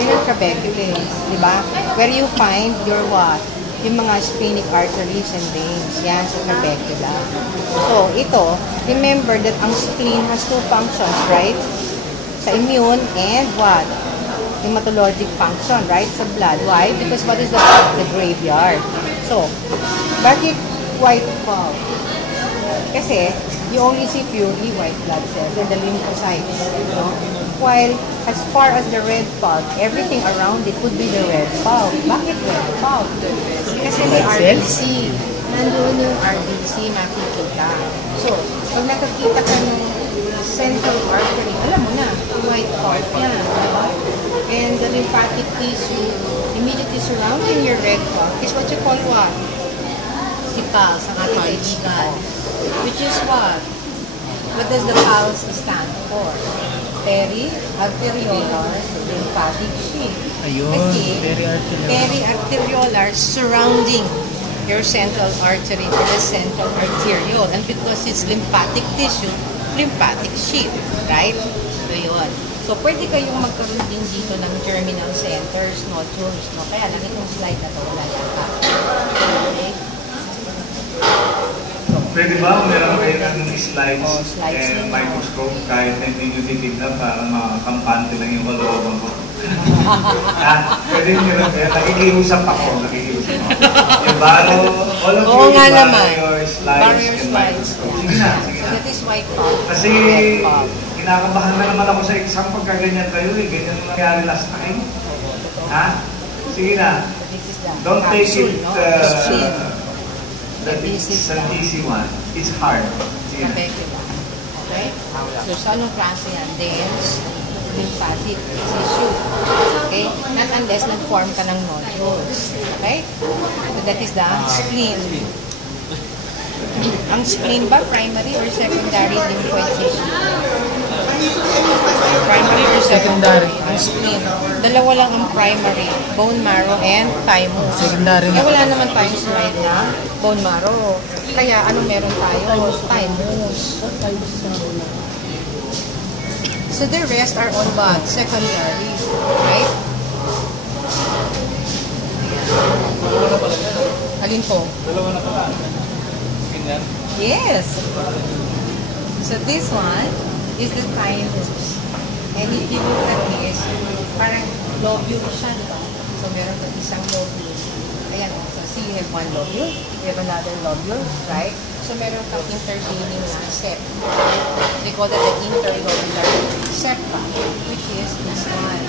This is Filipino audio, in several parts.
Yun ang trabeculae, di ba? Where you find your what? Yung mga splenic arteries and veins. Yan sa trabecula. So, ito, remember that ang spleen has two functions, right? Sa immune and what? Hematologic function, right? Sa blood. Why? Because what is the graveyard? So, bakit white pulp? Kasi, you only see purely white blood cells and the lymphocytes. No? While, as far as the red pulp, everything around it would be the red pulp. Bakit red pulp? Kasi may RBC. Nandoon yung RBC makikita. So, pag nakakita ka ng central artery, alam mo na, white pulp yan. Diba? And the lymphatic tissue immediately surrounding your red pulp is what you call what? Pulse, ang ating kaibigan. Which is what? What does the pulse stand for? Peri-arteriolar lymphatic sheath. Ayun, peri-arteriolar surrounding your central artery or the central arteriole. And because it's lymphatic tissue, lymphatic sheath. Right? So, yun. So, pwede kayong magkaroon din dito ng germinal centers, nodules, no? Kaya lang itong slide na to, wala yata. Okay? Pwede ba meron kayo ng slides and microscope kahit hindi nyo titignan para makakampante lang yung kalooban ko? Pwede nyo rin. Nakikiusap ako. Diba? All of you borrow your slides and microscope. Sige na. That is white pulp. Kasi kinakabahan na naman ako sa exam pagka ganyan kayo eh. Ganyan nangyari last time. Ha? Sige na. Don't take it that it's an easy one. It's hard. Okay? So, sa anong klase yan? Dense, lymphatic tissue. Okay? Not unless nag-form ka ng nodules. Okay? So, that is the spleen. Ang spleen ba, primary or secondary lymphoid tissue? Primary or secondary? Ang spleen. Dalawa lang ang primary. Bone marrow and thymus. Secondary na. Wala naman tayong slide na bone marrow. Kaya anong meron tayo? Thymus. So the rest are all what? Secondary. Right? Alin po? Dalawa na pala. Yes. So this one is the thymus. And if you look at this, parang lobule siya, diba? So meron ka isang lobule. Ayan, so see, you have one lobule, you have another lobule, right? So meron kang intervening na sep. They call that the interlobular septa, which is this one.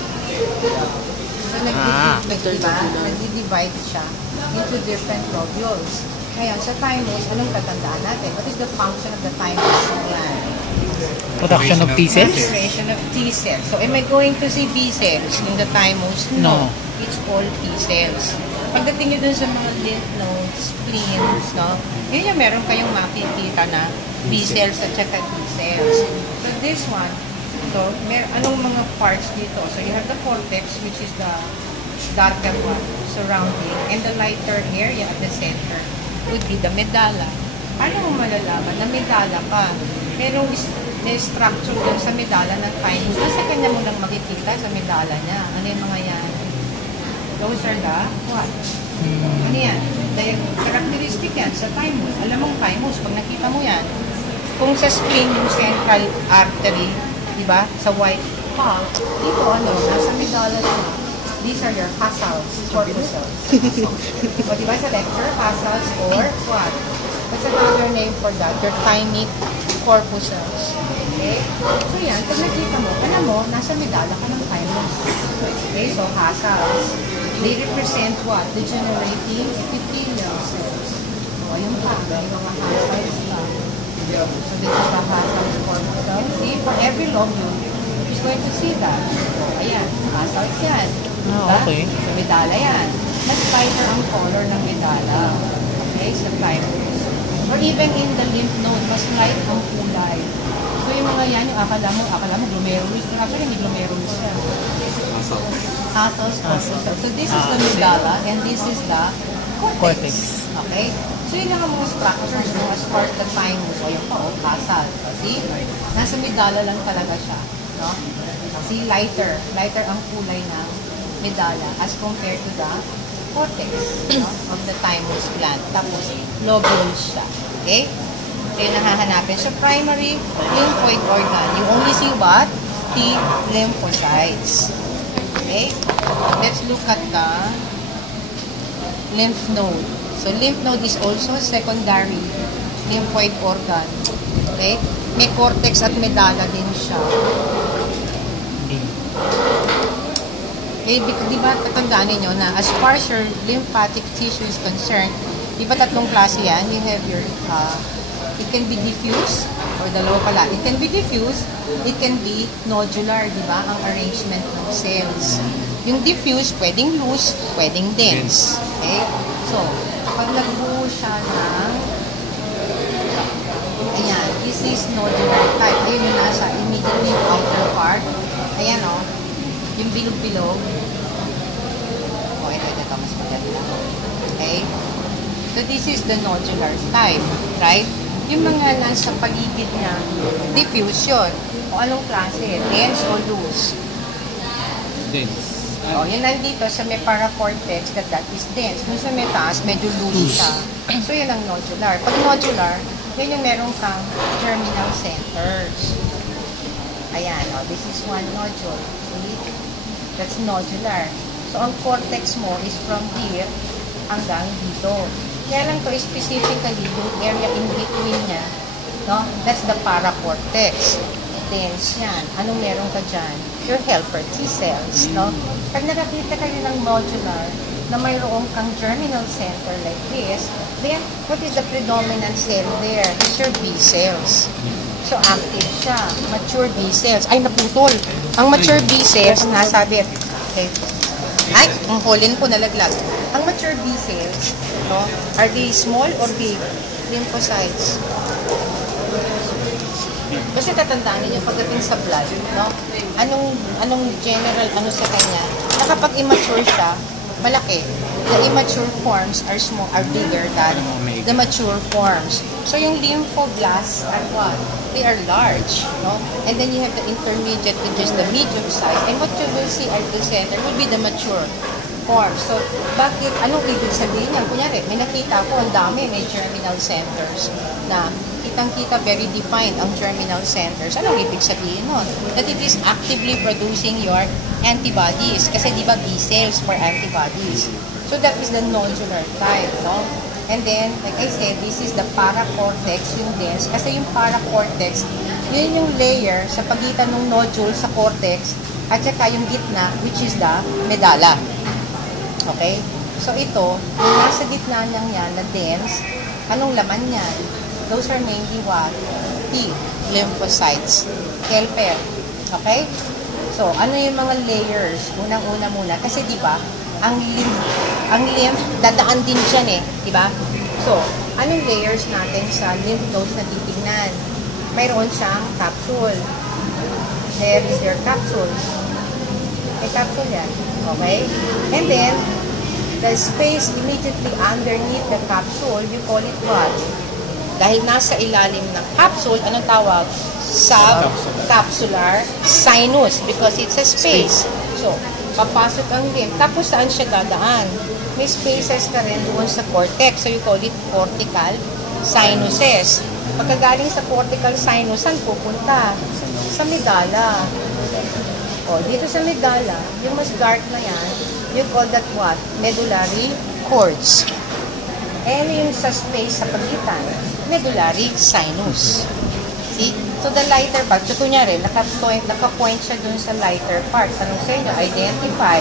So nag-divide siya into different lobules. Ngayon, sa thymus, anong tatandaan natin? What is the function of the thymus gland? Production of T cells? Generation of T cells. So, am I going to see B cells in the thymus? No. It's all T cells. Pagdating nyo dun sa mga lymph nodes, spleens, no? Yun yung meron kayong makikita na B cells at saka T cells. So, this one, so, anong mga parts dito? So, you have the cortex, which is the dotted one surrounding, and the lighter area at the center would be the medulla. Paano mo malalaman na medulla pa? Merong structure dun sa medulla ng thymus. Nasa kanya mo lang makikita sa medulla niya. Ano yung mga yan? Those are the what? Ano yan? Characteristic yan sa thymus. Alam mong thymus, pag nakita mo yan, kung sa spleen yung central artery, di ba? Sa white pulp, dito ano, nasa medulla siya. These are your fascials, corpuscles. O diba sa lecture, fascials or what? What's another name for that? Your thymic corpuscles. Okay? So yan, pag nakita mo, alam mo, nasa medulla ka ng thymus. Okay, so fascials. They represent what? Degenerating epithelial cells. So ayun pa, may mga fascials pa. So this is the fascials corpuscles. See, for every lobule, is going to see that. So, ayan, fascials yan. Okay. So, medulla yan. Mas lighter ang color ng medulla. Okay, sa thymus. Or even in the lymph node, mas light ang kulay. So, yung mga yan, yung akala mo glomerulus. Pero actually, hindi glomerulus yan. Fascials, corpuscles. So, this is the medulla and this is the cortex. Okay? So, yun lang ang mga structures mo as part of the thymus. O, yung pa, fascial. See? Nasa medulla lang talaga siya. No? See, lighter. Lighter ang kulay ng medulla as compared to the cortex, no, of the thymus gland. Tapos, lobules siya. Okay? So, yun nahahanapin. So, primary lymphoid organ. You only see what? T lymphocytes. Okay? Let's look at the lymph node. So, lymph node is also secondary lymphoid organ. Okay? May cortex at medulla din siya. Eh, di ba tatandaan ninyo na as far as your lymphatic tissue is concerned, di ba tatlong klase yan? You have your, it can be diffuse or the local, it can be diffuse, it can be nodular, di ba? Ang arrangement ng cells. Yung diffuse, pwedeng loose, pwedeng dense. Okay? So, pag nagbuo siya ng, ayan, this is nodular type. Ayun yung nasa immediately outer part. Ayan o. Yung bilog-bilog. Ito, mas maganda. Okay? So, this is the nodular type. Right? Yung mga nasa paligid niya, diffuse yun. O anong klase? Dense o loose? Dense. O, yun nandito sa may paracortex, that is dense. Kung sa may taas, medyo loose siya. So, yun ang nodular. Pag nodular, yun yung meron kang germinal centers. Ayan, o. This is one nodule. See? That's nodular. So, ang cortex mo is from here hanggang dito. Kaya lang to specifically yung area in between niya, no? That's the paracortex. Dense yan. Anong meron ka dyan? Your helper T cells, no? Pag nakakita kayo ng nodular na mayroong kang germinal center like this, then what is the predominant cell there? It's your B cells. So, active siya. Mature B cells. Ay, naputol. Ang mature B cells, nasabit. Okay. Ay, ang holin ko nalaglag. Ang mature B cells, no, are they small or big? Lymphocytes. Kasi tatandaan niyo pagdating sa blood, no? Anong general, sa kanya? Na kapag immature siya, malaki. The immature forms are small, are bigger than the mature forms. So, yung lymphoblasts are what? They are large, no? And then you have the intermediate, which is the medium size. And what you will see at the center will be the mature form. So, bakit? Anong ibig sabihin niya? Kunyari, may nakita ko, ang dami, may germinal centers na kitang-kita, very defined ang germinal centers. Anong ibig sabihin nun? That it is actively producing your antibodies. Kasi di ba B cells for antibodies. So, that is the nodular type, no? And then, like I said, this is the paracortex, yung dense. Kasi yung paracortex, yun yung layer sa pagitan ng nodule sa cortex at saka yung gitna, which is the medulla. Okay? So, ito, yung nasa gitna niyang yan, na dense, anong laman niyan? Those are mainly what? T, lymphocytes, helper. Okay? So, ano yung mga layers? Unang-una muna. Kasi, di ba, ang lymph, dadaan din dyan eh. Diba? So, anong layers natin sa lymph nodes na titignan? Mayroon siyang capsule. There is your capsule. May capsule yan. Okay? And then, the space immediately underneath the capsule, you call it what? Dahil nasa ilalim ng capsule, anong tawag? Subcapsular sinus because it's a space. So, papasok ang lymph. Tapos saan siya dadaan? May spaces ka rin doon sa cortex. So, you call it cortical sinuses. Pagkagaling sa cortical sinus, saan pupunta? Sa medulla. O, dito sa medulla, yung mas dark na yan, you call that what? Medullary cords. And yung sa space sa pagitan, medullary sinus. See? So, the lighter part, so kunyari, naka-point siya dun sa lighter part. Anong sa inyo? Identify.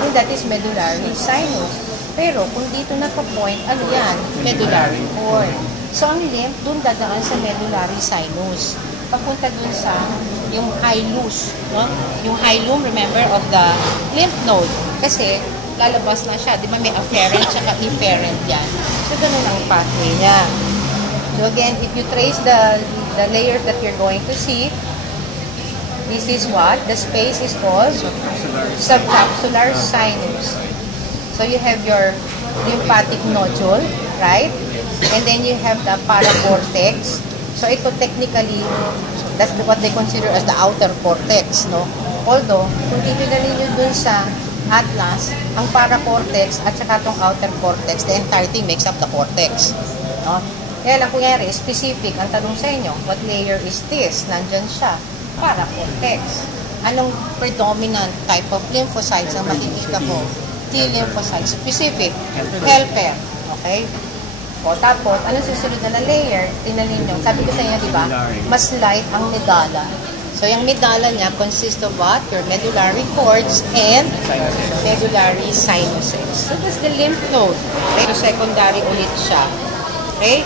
And that is medullary sinus. Pero, kung dito naka-point, ano yan? Medullary cord. So, ang lymph, dun dadaan sa medullary sinus. Papunta dun sa yung hilus, no? Yung hilum, remember, of the lymph node. Kasi, lalabas na siya. Di ba may afferent tsaka efferent yan. So, ganun ang pathway niya. So, again, if you trace the layers that you're going to see, this is what? The space is called subcapsular sinus. So, you have your lymphatic nodule, right? And then you have the paracortex. So, ito technically, that's what they consider as the outer cortex, no? Although, kung titignan ninyo dun sa atlas, ang paracortex at saka itong outer cortex, the entire thing makes up the cortex. No? Kaya lang, kunyari, specific, ang tanong sa inyo, what layer is this? Nandyan siya. Paracortex. Anong predominant type of lymphocytes ang makikita ko? T lymphocytes. Specific. Helper. Okay? O, tapos, anong susunod na layer? Tingnan ninyo. Sabi ko sa inyo, di ba? Mas light ang medulla. So, yung medulla niya consists of what? Your medullary cords and medullary sinuses. So, that's the lymph node. Okay? So, secondary ulit siya. Okay?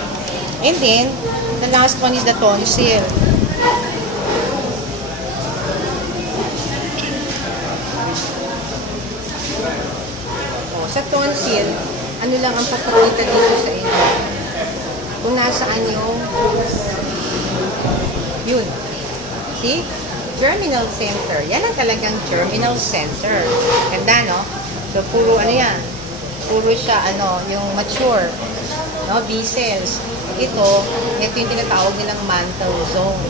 And then, the last one is the tonsil. O, sa tonsil, ano lang ang papakita dito sa inyo? Kung nasaan yung yun. See? Germinal center. Yan ang talagang germinal center. Ganda, no? So, puro ano yan? Puro siya, yung mature. No? B cells. Ito yung tinatawag nilang mantle zone.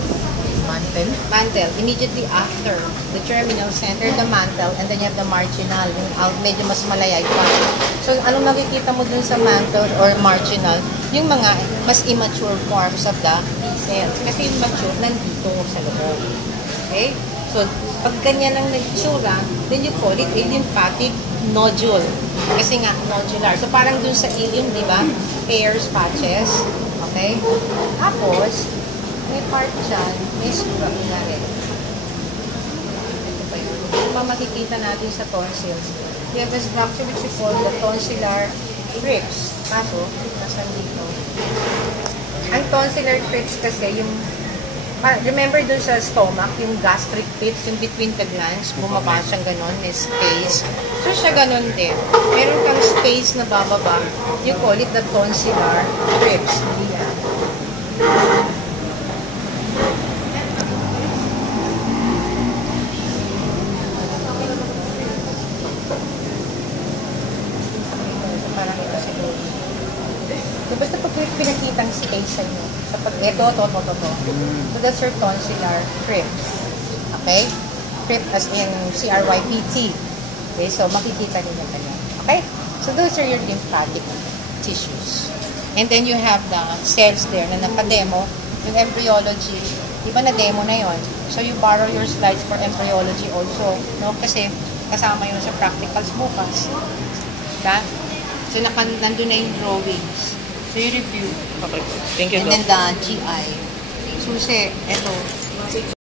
Mantle. Immediately after the germinal center, the mantle, and then you have the marginal, yung medyo mas malayag pa. So, anong makikita mo dun sa mantle or marginal? Yung mga mas immature forms of the B cells. Kasi yung mature, nandito sa loob. Okay? So, pag ganyan ang nag-tsura, then you call it a lymphatic nodule. Kasi nga, nodular. So, parang dun sa ileum, di ba? Pairs, patches. Okay? Tapos, may part dyan, may sura na rin. Ito pa yun. Makikita natin sa tonsils. We have a structure which we call the tonsillar crypts. Kaso, nasan dito? Ang tonsillar crypts kasi, yung remember dun sa stomach, yung gastric pit, yung between the glands, bumaba siyang ganon, may space. So, siya ganon din. Meron kang space na bababa. You call it the tonsillar crypts. Yan. Parang ito siguro. So, basta pag pinakitang space sa inyo, sa pag ito. So, that's your tonsillar crypts. Okay? Crypt as in C-R-Y-P-T. Okay? So, makikita niyo na ganyan. Okay? So, those are your lymphatic tissues. And then, you have the cells there na naka-demo. Yung embryology, di ba na-demo na yon? So, you borrow your slides for embryology also. No? Kasi, kasama yun sa practicals bukas. Diba? So, nandun na yung drawings. So, you review. Okay. Thank you, And then the GI. Susi, eto.